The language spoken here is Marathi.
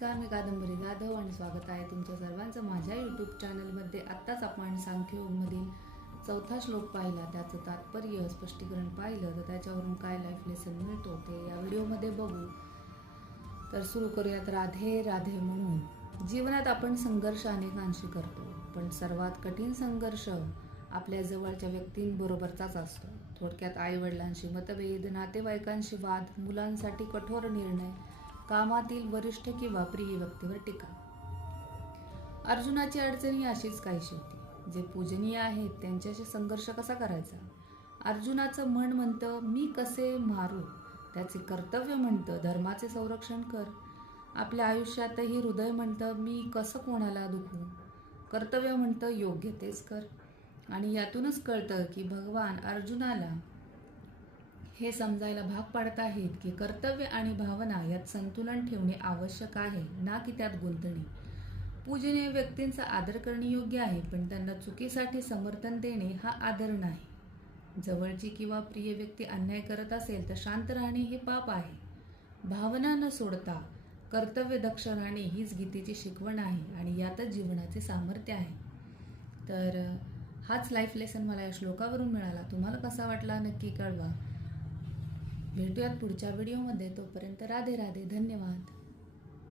नमस्कार, मी कादंबरी जाधव आणि स्वागत आहे तुमच्या सर्वांचं माझ्या यूट्यूब चॅनलमध्ये. आत्ताच आपण सांख्ययोगमधील चौथा श्लोक पाहिला, त्याचं तात्पर्य स्पष्टीकरण पाहिलं, तर त्याच्यावरून काय लाईफ लेसन मिळतो ते या व्हिडिओमध्ये बघू. तर सुरू करूयात. राधे राधे म्हणून जीवनात आपण संघर्ष अनेकांशी करतो, पण सर्वात कठीण संघर्ष आपल्या जवळच्या व्यक्तींबरोबरचाच असतो. थोडक्यात आईवडिलांशी मतभेद, नातेवाईकांशी वाद, मुलांसाठी कठोर निर्णय, कामातील वरिष्ठ किंवा प्रिय व्यक्तीवर टीका. अर्जुनाची अडचणी अशीच काहीशी होती. जे पूजनीय आहेत त्यांच्याशी संघर्ष कसा करायचा? अर्जुनाचं मन म्हणतं मी कसे मारू, त्याचे कर्तव्य म्हणतं धर्माचे संरक्षण कर. आपल्या आयुष्यातही हृदय म्हणतं मी कसं कोणाला दुखू, कर्तव्य म्हणतं योग्य तेच कर. आणि यातूनच कळतं की भगवान अर्जुनाला हे समजायला भाग पाडत आहेत की कर्तव्य आणि भावना यात संतुलन ठेवणे आवश्यक आहे, ना की त्यात गुंतणे. पूजनीय व्यक्तींचा आदर करणे योग्य आहे, पण त्यांना चुकीसाठी समर्थन देणे हा आदर नाही. जवळची किंवा प्रिय व्यक्ती अन्याय करत असेल तर शांत राहणे हे पाप आहे. भावना न सोडता कर्तव्य दक्ष राहणे हीच गीतेची शिकवण आहे आणि यातच जीवनाचे सामर्थ्य आहे. तर हाच लाईफ लेसन मला या श्लोकावरून मिळाला. तुम्हाला कसा वाटला नक्की कळवा. भेटूयात पुढच्या व्हिडिओमध्ये. तोपर्यंत राधे राधे. धन्यवाद.